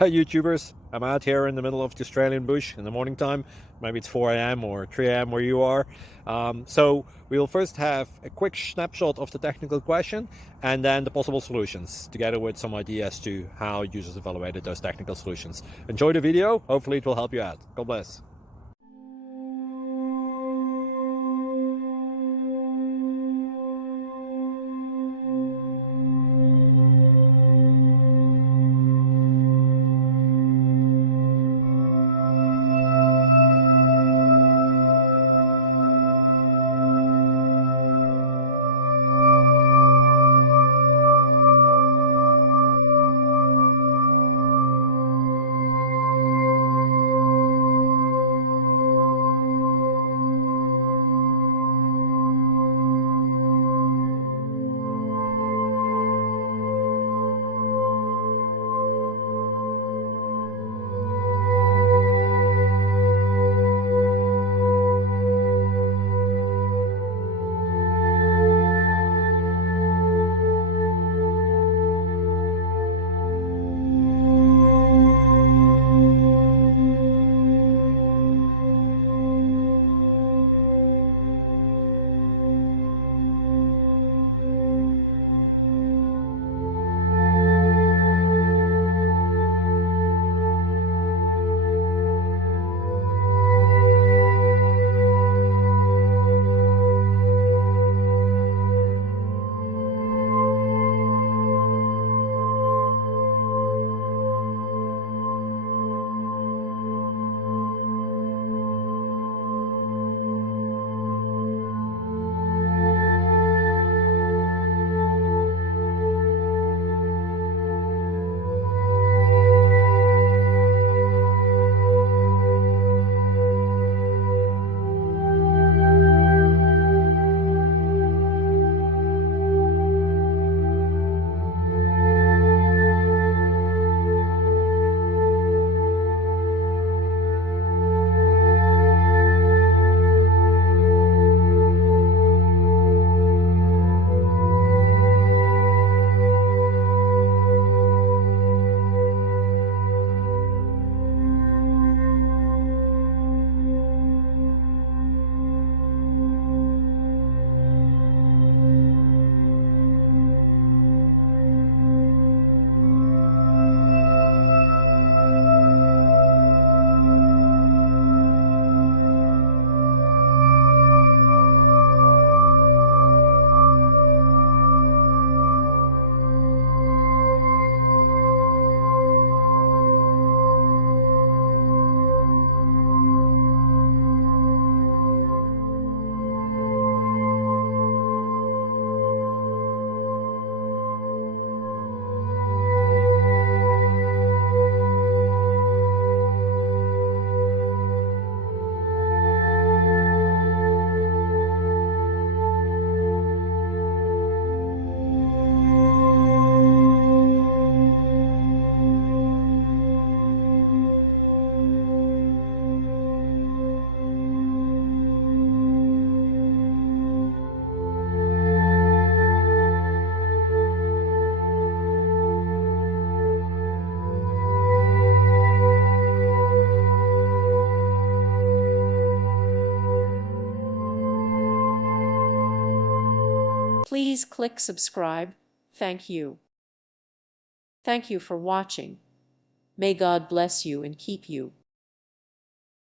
Hi YouTubers, I'm out here in the middle of the Australian bush in the morning time. Maybe it's 4 a.m. or 3 a.m. where you are. So we'll first have a quick snapshot of the technical question and then the possible solutions, together with some ideas to how users evaluated those technical solutions. Enjoy the video, hopefully it will help you out. God bless. Please click subscribe. Thank you. Thank you for watching. May God bless you and keep you.